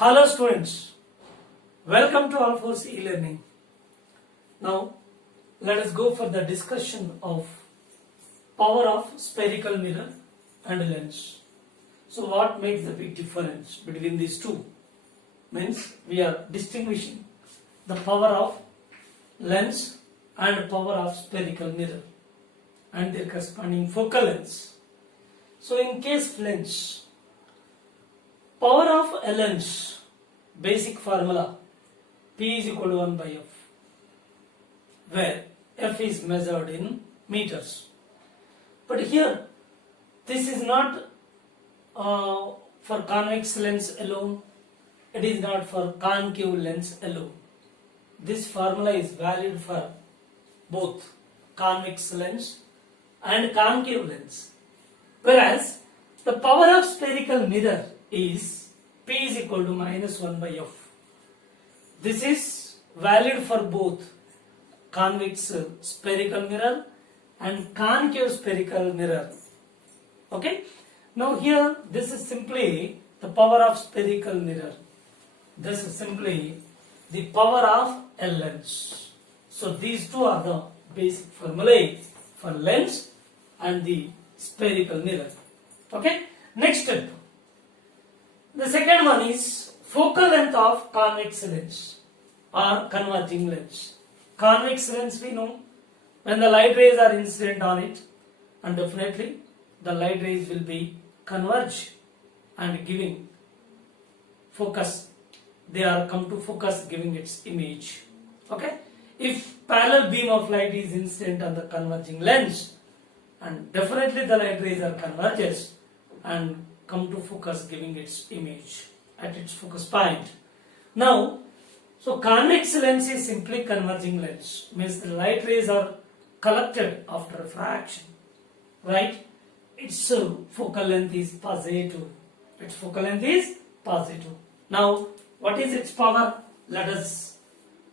Hello students, welcome to Allforce e-learning. Now let us go for the discussion of power of spherical mirror and lens. So what makes the big difference between these two? Means we are distinguishing the power of lens and power of spherical mirror and their corresponding focal lengths. So in case lens, power of a lens, basic formula P is equal to 1 by F, where F is measured in meters. But here this is not for convex lens alone, it is not for concave lens alone. This formula is valid for both convex lens and concave lens. Whereas the power of spherical mirror is P is equal to minus 1 by F. This is valid for both convex spherical mirror and concave spherical mirror. Okay. Now here this is simply the power of spherical mirror. This is simply the power of a lens. So these two are the basic formulae for lens and the spherical mirror. Okay. Next step. The second one is focal length of convex lens or converging lens. Convex lens we know when the light rays are incident on it, and definitely the light rays will be converge and giving focus. They are come to focus giving its image. Okay. If parallel beam of light is incident on the converging lens, and definitely the light rays are converges and come to focus giving its image at its focus point. Now, so convex lens is simply converging lens, means the light rays are collected after refraction, right? Its focal length is positive. Its focal length is positive. Now, what is its power? Let us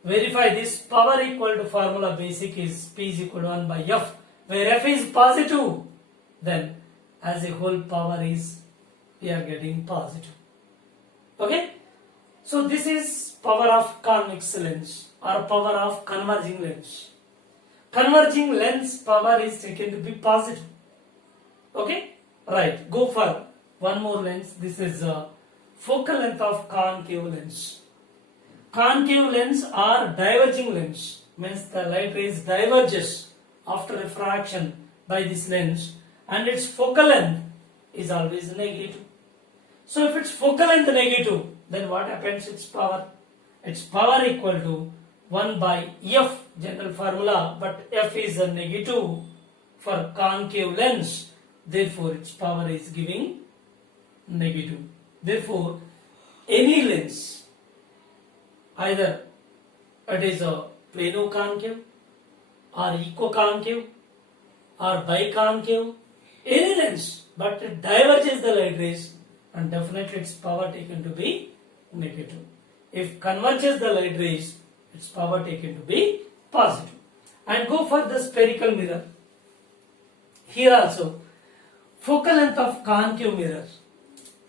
verify this. Power equal to formula basic is P is equal to 1 by F, where F is positive, then as a whole power is, we are getting positive. Okay. So this is power of convex lens or power of converging lens. Converging lens power is taken to be positive. Okay. Right. Go for one more lens. This is focal length of concave lens. Concave lens or diverging lens, means the light rays diverges after refraction by this lens, and its focal length is always negative. So if its focal length negative, then what happens? Its power? Its power equal to 1 by F, general formula, but F is a negative for concave lens, therefore its power is giving negative. Therefore, any lens, either it is a plano-concave or equiconcave or biconcave, any lens, but it diverges the light rays, and definitely its power taken to be negative. If converges the light rays, its power taken to be positive. And go for the spherical mirror. Here also, focal length of concave mirror.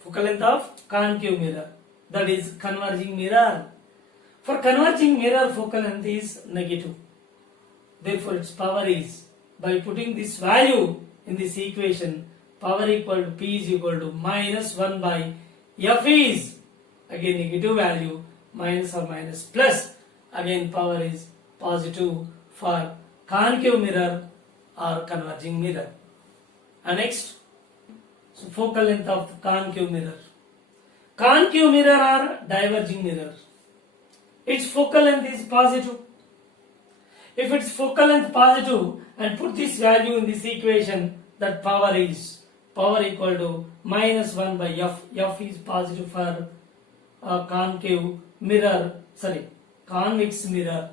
Focal length of concave mirror, that is converging mirror. For converging mirror, focal length is negative. Therefore, its power is, by putting this value in this equation, power equal to P is equal to minus 1 by F is again negative value, minus or minus plus, again power is positive for concave mirror or converging mirror. And next, so focal length of the concave mirror. Concave mirror or diverging mirror, its focal length is positive. If its focal length positive and put this value in this equation, that power is equal to minus 1 by F. F is positive for concave mirror, convex mirror.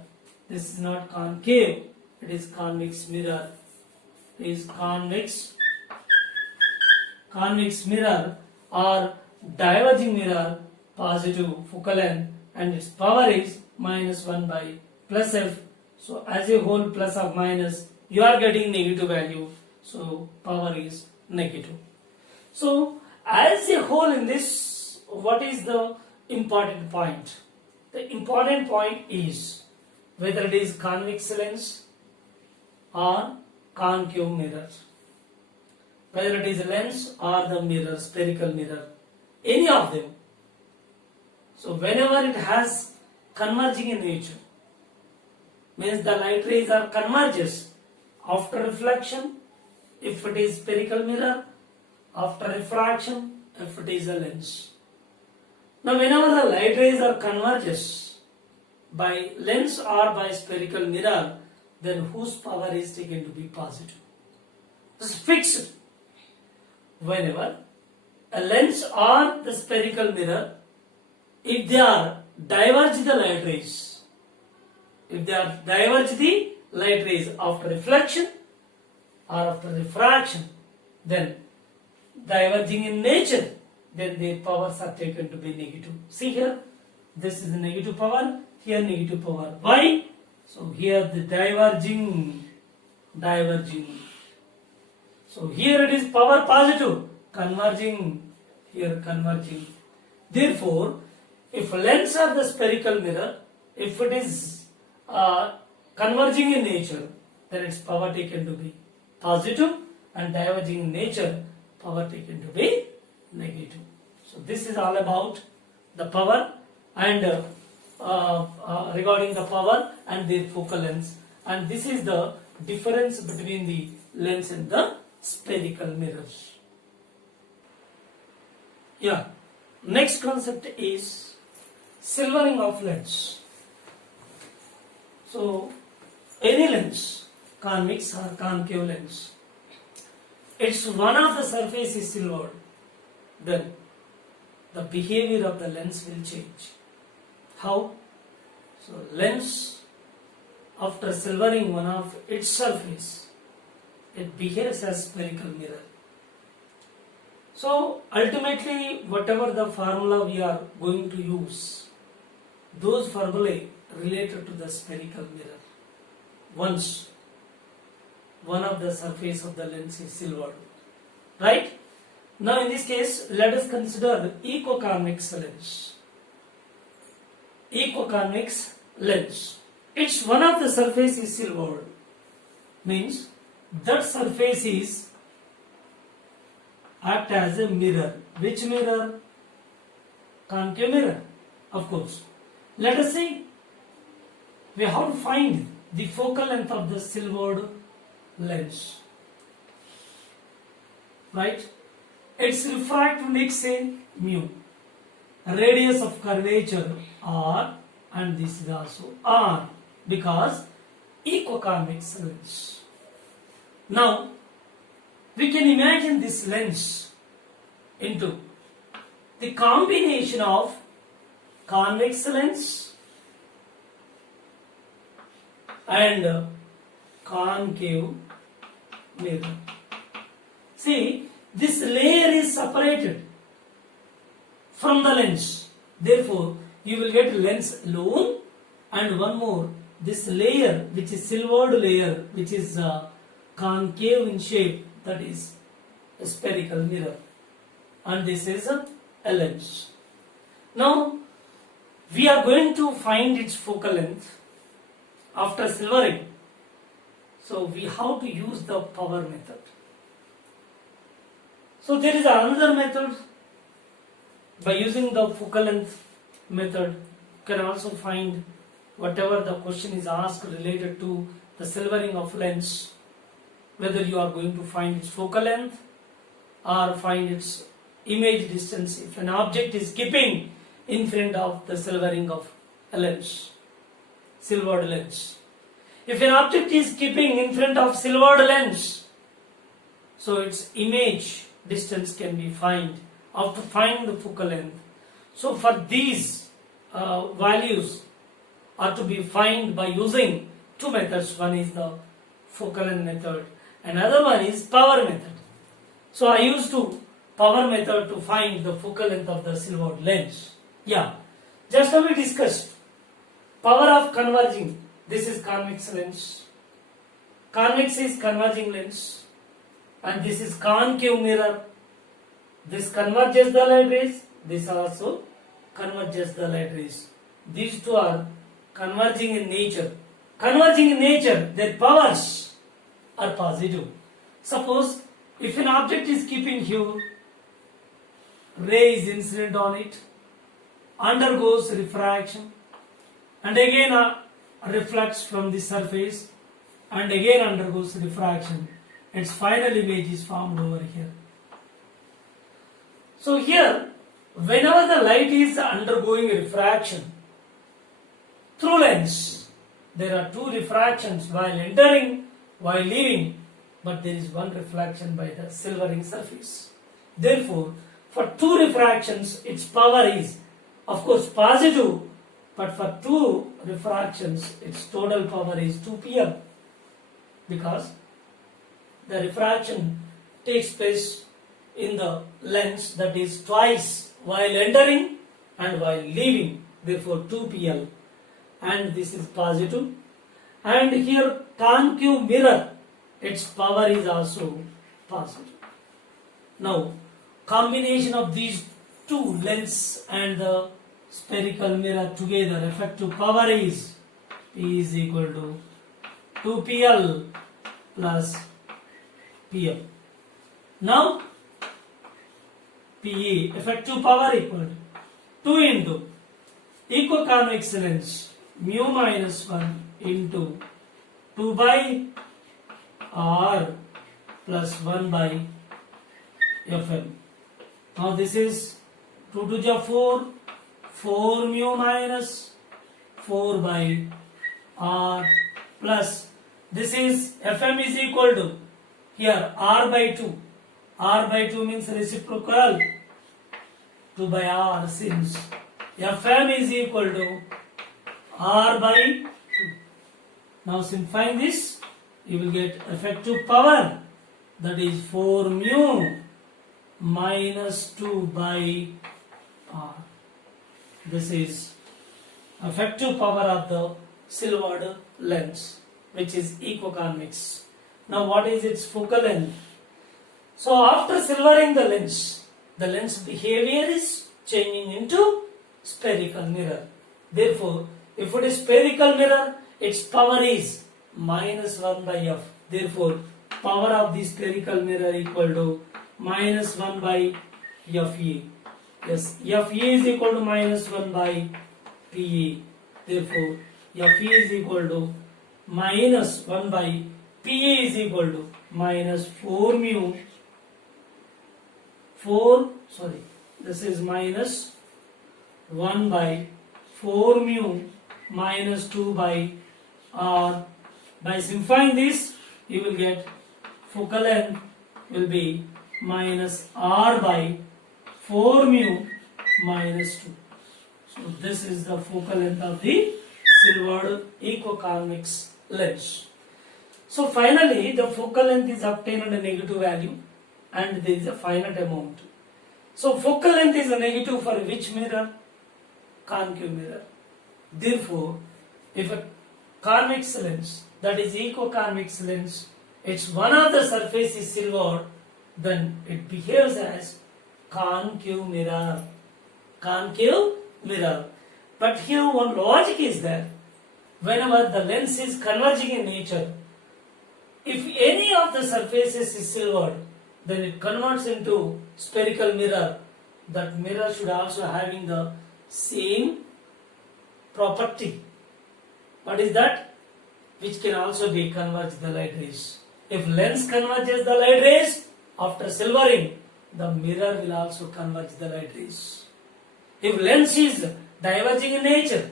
This is not concave, it is convex mirror. It is convex mirror or diverging mirror, positive focal length, and its power is minus 1 by plus F. So as a whole plus or minus, you are getting negative value. So power is negative. So as a whole in this, what is the important point. The important point is whether it is convex lens or concave mirror, whether it is lens or the mirror, spherical mirror, any of them. So whenever it has converging in nature, means the light rays are converges after reflection if it is spherical mirror, after refraction if it is a lens. Now whenever the light rays are converges by lens or by spherical mirror, then whose power is taken to be positive? This is fixed. Whenever a lens or the spherical mirror, if they are diverge the light rays, if they are diverge the light rays after reflection or after refraction, then diverging in nature, then their powers are taken to be negative. See here, this is the negative power, here negative power. Why? So here the diverging. So here it is power positive, converging, here converging. Therefore, if lens of the spherical mirror, if it is converging in nature, then its power taken to be positive, and diverging in nature, power taken to be negative. So this is all about the power and regarding the power and their focal length, and this is the difference between the lens and the spherical mirrors. Yeah. Next concept is silvering of lens. So any lens, convex or concave lens, it's one of the surface is silvered, then the behavior of the lens will change. How? So lens, after silvering one of its surface, it behaves as spherical mirror. So ultimately, whatever the formula we are going to use, those formulae related to the spherical mirror. Once one of the surface of the lens is silvered, right? Now in this case, let us consider equiconvex lens. Equiconvex lens. It's one of the surface is silvered, means that surface is act as a mirror. Which mirror? Concave mirror, of course. Let us see. We have to find the focal length of the silvered lens, right? Its refractive index say mu, radius of curvature r, and this is also r, because equiconvex lens. Now we can imagine this lens into the combination of convex lens and concave mirror. See, this layer is separated from the lens. Therefore, you will get lens alone, and one more, this layer which is silvered layer, which is concave in shape, that is a spherical mirror, and this is a lens. Now we are going to find its focal length after silvering. So we have to use the power method. So there is another method. By using the focal length method, you can also find whatever the question is asked related to the silvering of lens, whether you are going to find its focal length or find its image distance if an object is keeping in front of the silvering of a lens, silvered lens. If an object is keeping in front of silvered lens, so its image distance can be found after finding the focal length. So for these values are to be found by using two methods. One is the focal length method, another one is power method. So I used to power method to find the focal length of the silvered lens. Yeah, just now we discussed power of converging. This is convex lens. Convex is converging lens, and this is concave mirror. This converges the light rays. This also converges the light rays. These two are converging in nature. Converging in nature, their powers are positive. Suppose if an object is keeping here, ray is incident on it, undergoes refraction, and again reflects from the surface, and again undergoes refraction. Its final image is formed over here. So here, whenever the light is undergoing refraction through lens, there are two refractions while entering, while leaving, but there is one reflection by the silvering surface. Therefore, for two refractions, its power is, of course, positive, but for two refractions, its total power is 2pl, because the refraction takes place in the lens, that is twice while entering and while leaving, therefore 2pl, and this is positive. And here concave mirror, its power is also positive. Now combination of these two, lens and the spherical mirror together, effective power is P is equal to 2pl plus pl. Now PE, effective power equal to 2 into equiconvex lens mu minus 1 into 2 by R plus 1 by Fm. Now this is 2 to the 4, 4 mu minus 4 by R plus, this is Fm is equal to, here R by 2. R by 2 means reciprocal 2 by R, since Fm is equal to R by 2. Now simplifying this, you will get effective power, that is 4 mu minus 2 by R. This is effective power of the silvered lens, which is equiconvex. Now what is its focal length? So after silvering the lens behavior is changing into spherical mirror. Therefore, if it is spherical mirror, its power is minus 1 by F. Therefore, power of the spherical mirror equal to minus 1 by Fe. Yes, Fe is equal to minus 1 by Pe. Therefore, Fe is equal to minus 1 by Pe is equal to minus 4 mu. This is minus 1 by 4 mu minus 2 by R. By simplifying this, you will get focal length will be minus R by 4 mu minus 2. So this is the focal length of the silvered equiconvex lens. So finally, the focal length is obtained at a negative value, and there is a finite amount. So focal length is a negative for which mirror? Concave mirror. Therefore, if a convex lens, that is equiconvex lens, its one of the surface is silvered, then it behaves as concave mirror. Concave mirror. But here one logic is that whenever the lens is converging in nature, if any of the surfaces is silvered, then it converts into spherical mirror. That mirror should also having the same property. What is that? Which can also be converge the light rays. If lens converges the light rays, after silvering, the mirror will also converge the light rays. If lens is diverging in nature,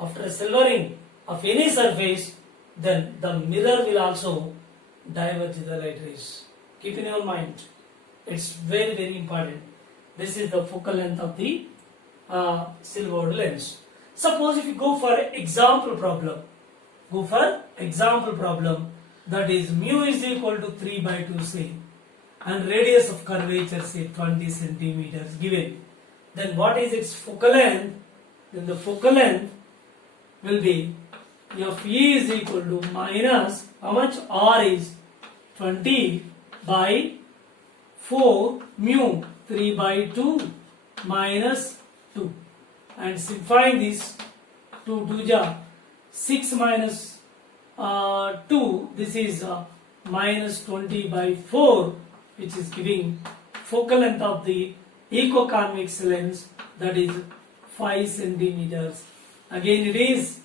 after silvering of any surface, then the mirror will also diverge the light rays. Keep in your mind, it's very, very important. This is the focal length of the silvered lens. Suppose if you go for example problem, that is mu is equal to 3 by 2 say, and radius of curvature say 20 centimeters given. Then what is its focal length? Then the focal length will be Fe is equal to minus, how much? R is 20 by 4 mu 3 by 2 minus 2. and simplifying this, 2 2 ja 6 minus 2, this is minus 20 by 4, which is giving focal length of the echo-convex lens, that is 5 centimeters. Again it is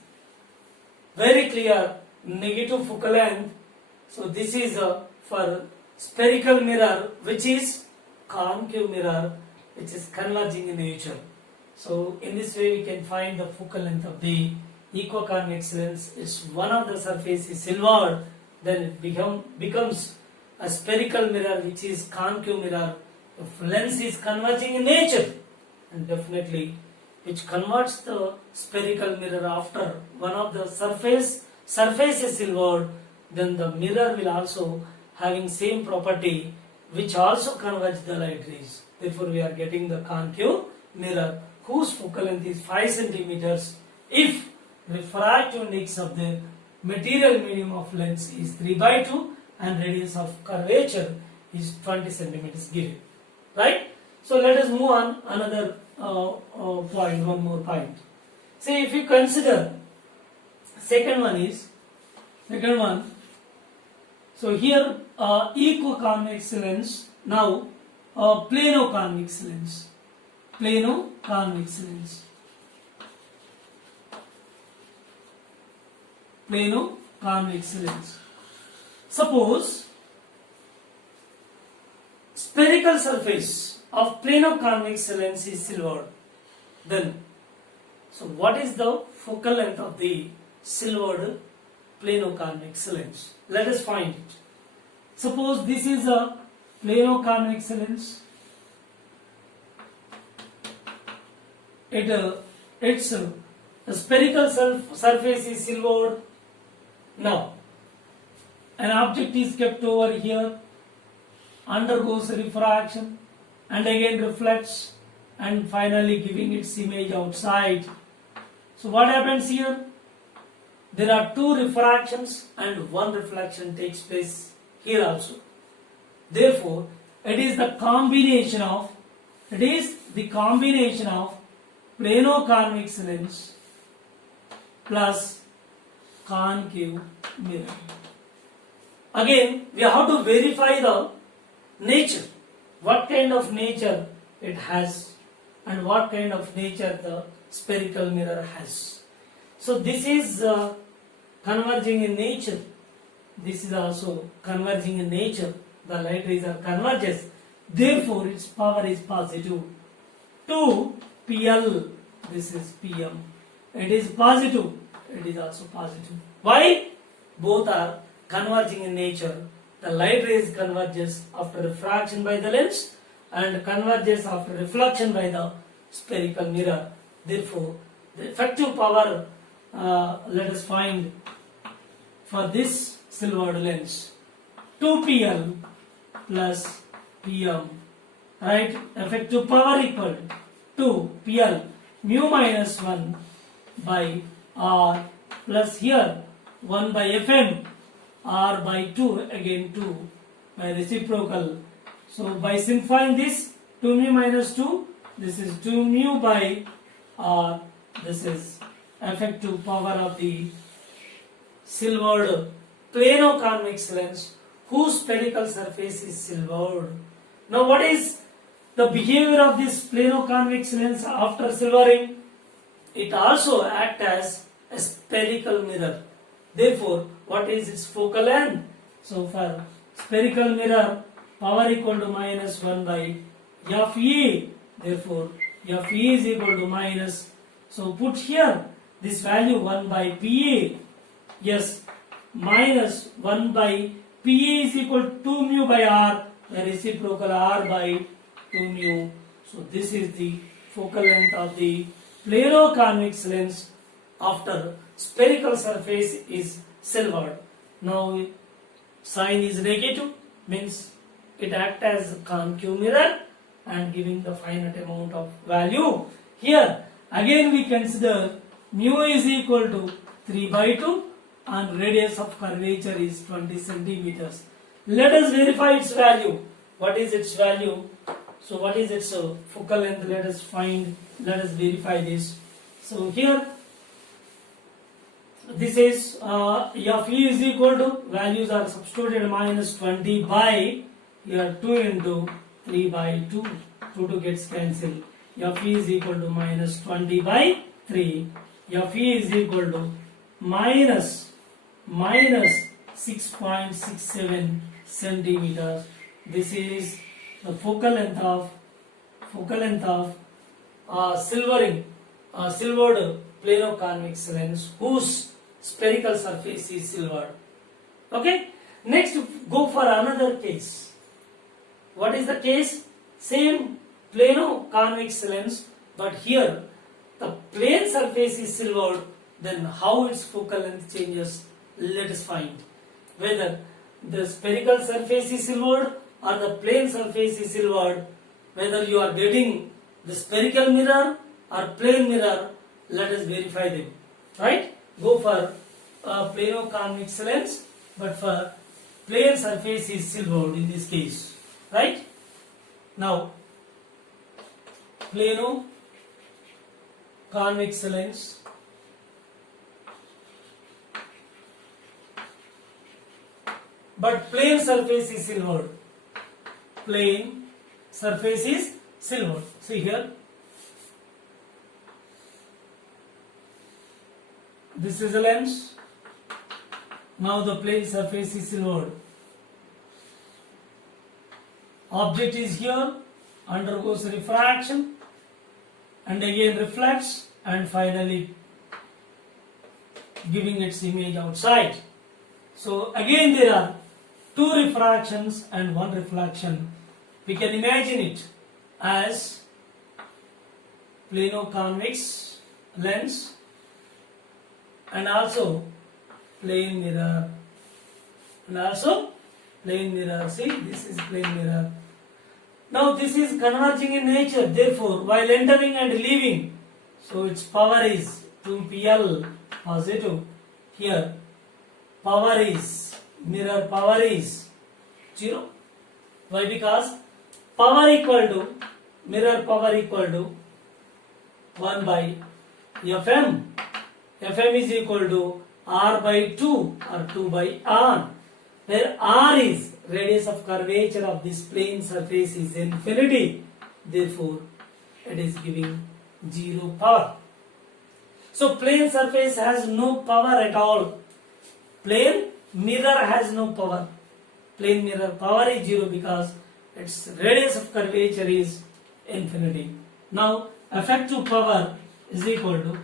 very clear, negative focal length. So this is for spherical mirror, which is concave mirror, which is converging in nature. So in this way we can find the focal length of the echo-convex lens. Is one of the surface is silvered, then it becomes a spherical mirror, which is concave mirror. If lens is converging in nature, and definitely which converts the spherical mirror after one of the surface is silvered, then the mirror will also having same property, which also converge the light rays. Therefore we are getting the concave mirror whose focal length is 5 centimeters if refractive index of the material medium of lens is 3 by 2 and radius of curvature is 20 centimeters given. Right? So let us move on another point, one more point. See, if you consider second one, so here echo-convex lens, now plano-convex lens. Plano-convex lens. Suppose spherical surface of plano-convex lens is silvered, then so what is the focal length of the silvered plano-convex lens? Let us find it. Suppose this is a plano-convex lens. Its spherical surface is silvered. Now an object is kept over here, undergoes refraction and again reflects and finally giving its image outside. So what happens here? There are 2 refractions and 1 reflection takes place here also. Therefore, it is the combination of plano-convex lens plus concave mirror. Again, we have to verify the nature, what kind of nature it has and what kind of nature the spherical mirror has. So this is converging in nature, this is also converging in nature, the light rays are converges, therefore its power is positive. 2 PL, this is PM, it is positive, it is also positive. Why? Both are converging in nature. The light rays converges after refraction by the lens and converges after reflection by the spherical mirror. Therefore, the effective power, let us find for this silvered lens, 2PL plus PM, right? Effective power equal to 2PL mu minus 1 by R plus here 1 by Fm R by 2, again 2 by reciprocal. So by simplifying this, 2 mu minus 2, this is 2 mu by R, this is effective power of the silvered plano-convex lens whose spherical surface is silvered. Now what is the behavior of this plano-convex lens after silvering? It also acts as a spherical mirror. Therefore, what is its focal length? So for spherical mirror, power equal to minus 1 by Fe. Therefore, Fe is equal to minus. So put here this value 1 by Pa. Yes, minus 1 by Pa is equal to 2 mu by R. The reciprocal R by 2 mu. So this is the focal length of the plano-convex lens after spherical surface is silvered. Now sign is negative, means it acts as a concave mirror and giving the finite amount of value. Here again we consider mu is equal to 3 by 2 and radius of curvature is 20 centimeters. Let us verify its value. What is its value? So what is its focal length? Let us verify this. So here this is f e is equal to, values are substituted, minus 20 by, here 2 into 3 by 2, 2 gets cancelled, f e is equal to minus 20 by 3, f e is equal to minus 6.67 centimeters. This is the focal length of silvered plano-convex lens whose spherical surface is silvered. Okay. Next, go for another case. What is the case? Same plano-convex lens, but here the plane surface is silvered. Then how its focal length changes? Let us find whether the spherical surface is silvered or the plane surface is silvered. Whether you are getting the spherical mirror or plane mirror, let us verify them. Right? Go for plano-convex lens, but for plane surface is silvered in this case. Right? Now, plano-convex lens, but plane surface is silvered. Plane surface is silvered. See here. This is a lens. Now the plane surface is silvered. Object is here, undergoes refraction and again reflects and finally giving its image outside. So again there are 2 refractions and 1 reflection. We can imagine it as plano-convex lens and also plane mirror. See, this is plane mirror. Now this is converging in nature, therefore while entering and leaving, so its power is 2pl positive. Here power is, mirror power is 0. Why? Because power equal to, mirror power equal to 1 by Fm. Fm is equal to r by 2 or 2 by r, where r is radius of curvature of this plane surface is infinity, therefore it is giving 0 power. So plane surface has no power at all. Plane mirror has no power. Plane mirror power is 0 because its radius of curvature is infinity. Now effective power is equal to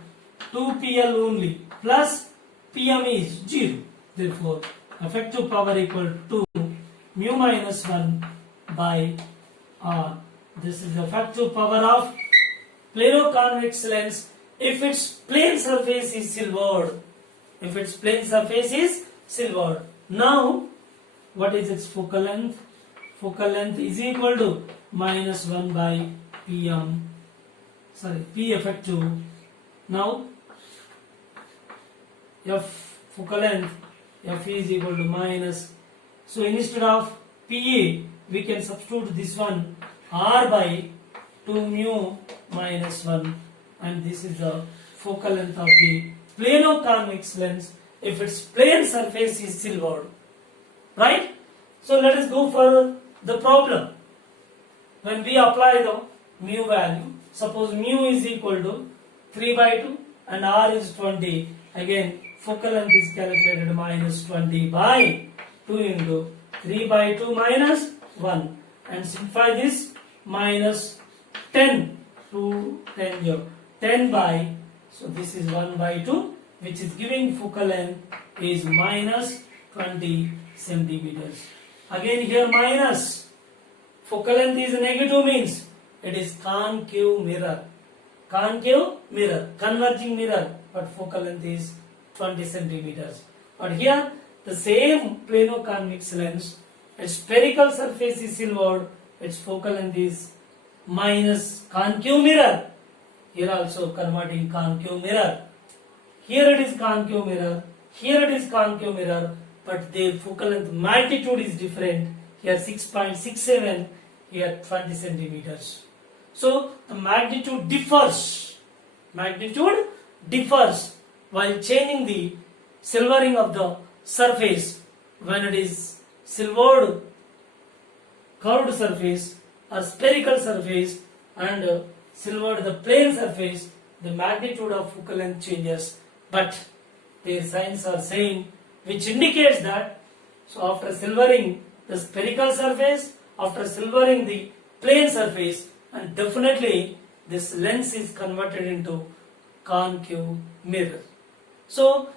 2pl only plus pm is 0. Therefore effective power equal to mu minus 1 by r. This is the effective power of plano-convex lens if its plane surface is silvered. If its plane surface is silvered. Now what is its focal length? Focal length is equal to minus 1 by p effective. Now f focal length, f is equal to minus, so instead of pa we can substitute this one r by 2 mu minus 1, and this is the focal length of the plano-convex lens if its plane surface is silvered. Right? So let us go for the problem. When we apply the mu value, suppose mu is equal to 3 by 2 and r is 20, again focal length is calculated minus 20 by 2 into 3 by 2 minus 1, and simplify this, minus 10 to 10 here, 10 by, so this is 1 by 2, which is giving focal length is minus 20 centimeters. Again here minus, focal length is negative, means it is concave mirror, converging mirror, but focal length is 20 centimeters. But here the same plano-convex lens, its spherical surface is silvered, its focal length is minus concave mirror. Here also converting concave mirror. Here it is concave mirror, here it is concave mirror, but their focal length magnitude is different. Here 6.67, here 20 centimeters. So the magnitude differs. Magnitude differs while changing the silvering of the surface when it is silvered curved surface or spherical surface and silvered the plane surface, the magnitude of focal length changes, but their signs are same, which indicates that so after silvering the spherical surface, after silvering the plane surface, and definitely this lens is converted into concave mirror. So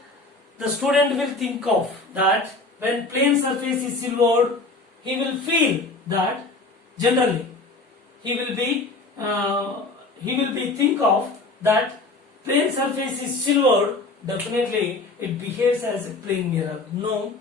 the student will think of that when plane surface is silvered, he will feel that generally he will be think of that plane surface is silvered, definitely it behaves as a plane mirror. No,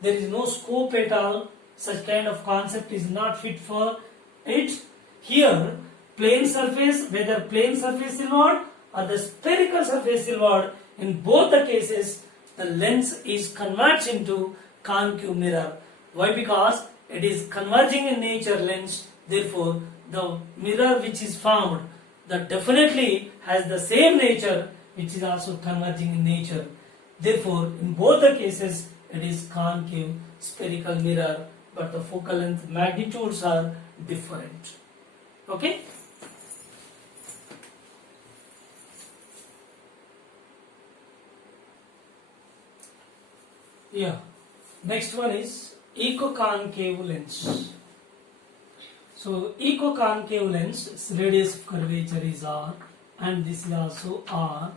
there is no scope at all. Such kind of concept is not fit for it. Here, plane surface, whether plane surface silvered or the spherical surface silvered, in both the cases, the lens is converged into concave mirror. Why? Because it is converging in nature lens. Therefore, the mirror which is formed, that definitely has the same nature, which is also converging in nature. Therefore, in both the cases, it is concave spherical mirror, but the focal length magnitudes are different. Okay? Yeah. Next one is equiconcave lens. So equiconcave lens, its radius of curvature is R and this is also R,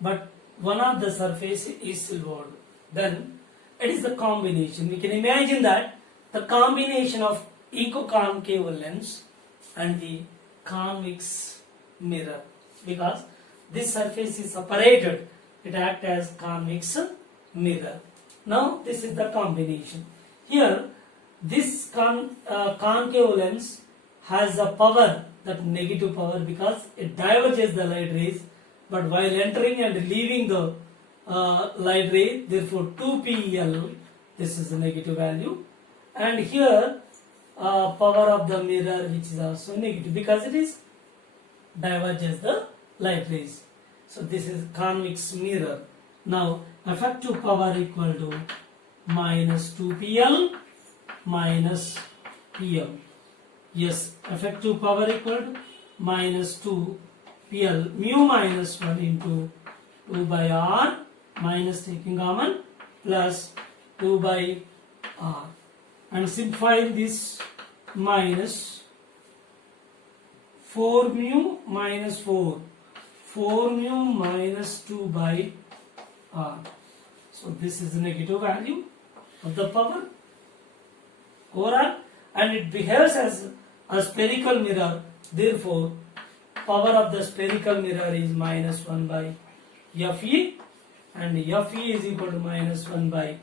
but one of the surface is silvered. Then it is the combination. We can imagine that the combination of equiconcave lens and the convex mirror, because this surface is separated, it acts as convex mirror. Now this is the combination. Here this concave lens has a power, that negative power, because it diverges the light rays, but while entering and leaving the light ray, therefore 2PL, this is the negative value, and here power of the mirror, which is also negative because it is diverges the light rays. So this is convex mirror. Now effective power equal to minus 2PL minus PL. Yes, effective power equal to minus 2PL, mu minus 1 into 2 by R minus taking common plus 2 by R, and simplify this minus 4 mu minus 4 mu minus 2 by R. So this is the negative value of the power overall, and it behaves as a spherical mirror. Therefore power of the spherical mirror is minus 1 by Fe, and Fe is equal to minus 1 by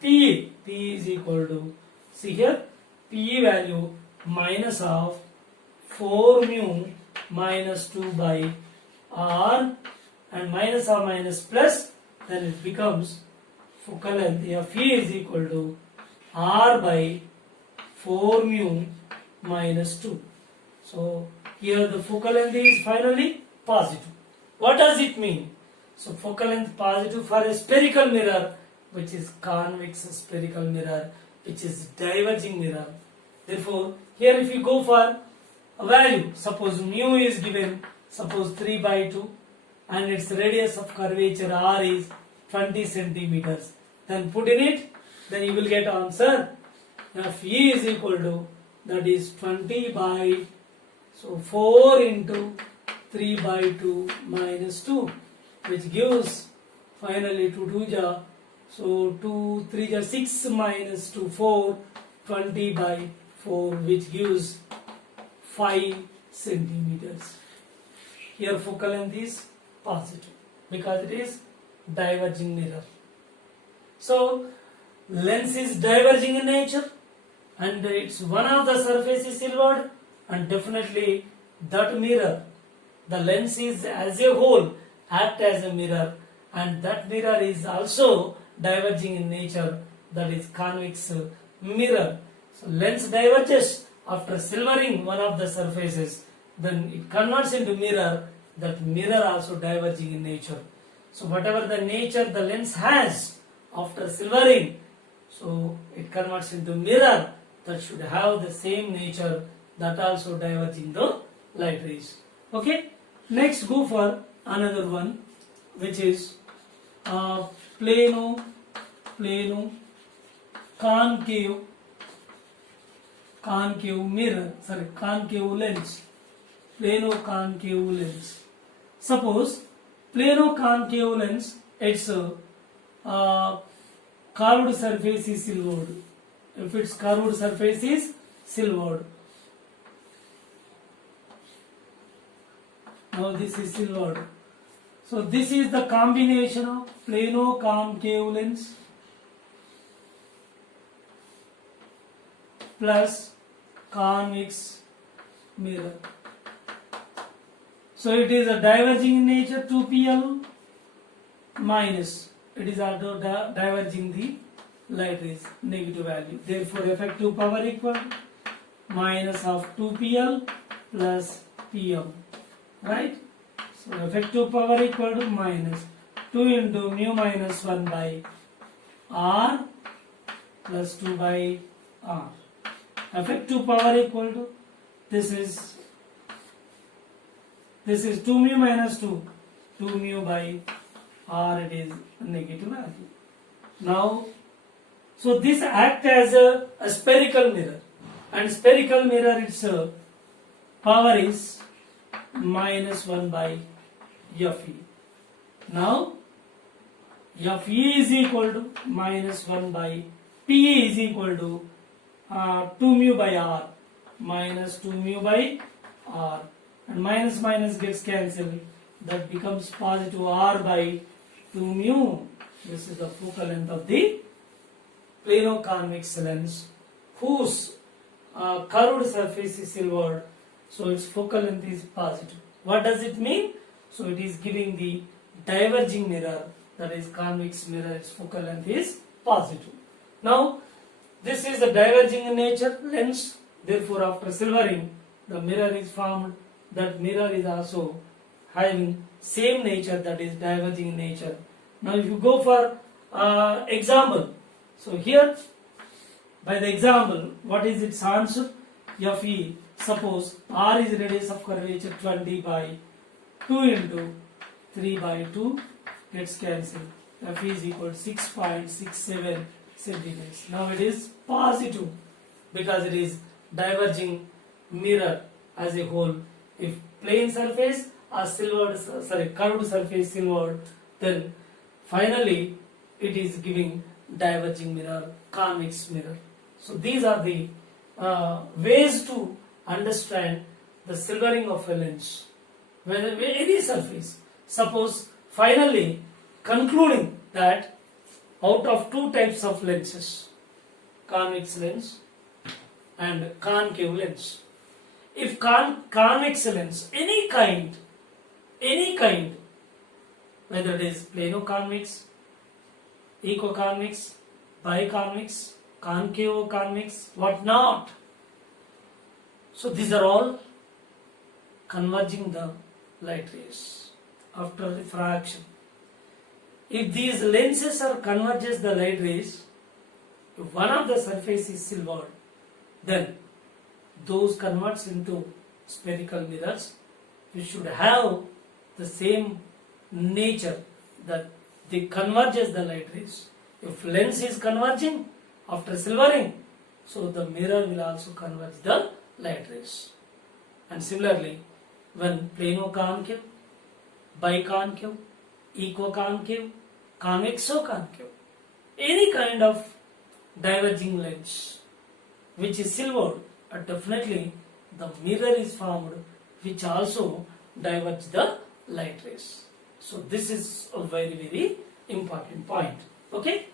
Pe. P is equal to, see here, Pe value minus of 4 mu minus 2 by R, and minus or minus plus, then it becomes focal length Fe is equal to R by 4 mu minus 2. So here the focal length is finally positive. What does it mean? So focal length positive for a spherical mirror, which is convex spherical mirror, which is diverging mirror. Therefore here if you go for a value, suppose mu is given, suppose 3 by 2, and its radius of curvature R is 20 centimeters, then put in it, then you will get answer Fe is equal to, that is 20 by, so 4 into 3 by 2 minus 2, which gives finally 2 2 ja, so 2 3 ja 6 minus 2 4, 20 by 4, which gives 5 centimeters. Here focal length is positive because it is diverging mirror. So lens is diverging in nature, and it's one of the surface is silvered, and definitely that mirror, the lens is as a whole act as a mirror, and that mirror is also diverging in nature, that is convex mirror. So lens diverges after silvering one of the surfaces, then it converts into mirror, that mirror also diverging in nature. So whatever the nature the lens has after silvering, so it converts into mirror that should have the same nature, that also diverging the light rays. Okay, next go for another one, which is plano concave mirror, sorry, concave lens. Plano concave lens. Suppose plano concave lens, its curved surface is silvered. If its curved surface is silvered, now this is silvered. So this is the combination of plano concave lens plus convex mirror. So it is a diverging in nature 2pl minus, it is also diverging the light rays, negative value. Therefore effective power equal minus of 2pl plus pm, right? So effective power equal to minus 2 into mu minus 1 by r plus 2 by r. Effective power equal to, this is 2 mu minus 2 mu by r, it is negative value. Now, so this act as a spherical mirror, and spherical mirror its power is minus 1 by Fe. Now, Fe is equal to minus 1 by Pe is equal to 2 mu by r, minus 2 mu by r, and minus minus gets cancelled, that becomes positive r by 2 mu. This is the focal length of the plano convex lens whose curved surface is silvered, so its focal length is positive. What does it mean? So it is giving the diverging mirror, that is convex mirror, its focal length is positive. Now this is the diverging in nature lens, therefore after silvering the mirror is formed, that mirror is also having same nature, that is diverging in nature. Now if you go for example, so here by the example, what is its answer? Fe, suppose r is radius of curvature 20 by 2 into 3 by 2 gets cancelled. Fe is equal to 6.67 centimeters. Now it is positive because it is diverging mirror as a whole. If plane surface or curved surface silvered, then finally it is giving diverging mirror, convex mirror. So these are the ways to understand the silvering of a lens, whether any surface. Suppose finally concluding that out of two types of lenses, convex lens and concave lens, if convex lens, any kind, whether it is plano convex, equiconvex, biconvex, concave convex, what not, so these are all converging the light rays after refraction. If these lenses are converges the light rays, if one of the surface is silvered, then those converts into spherical mirrors, which should have the same nature, that they converges the light rays. If lens is converging after silvering, so the mirror will also converge the light rays. And similarly, when plano concave, biconcave, equiconcave, convexo-concave, any kind of diverging lens which is silvered, definitely the mirror is formed which also diverge the light rays. So this is a very, very important point. Okay.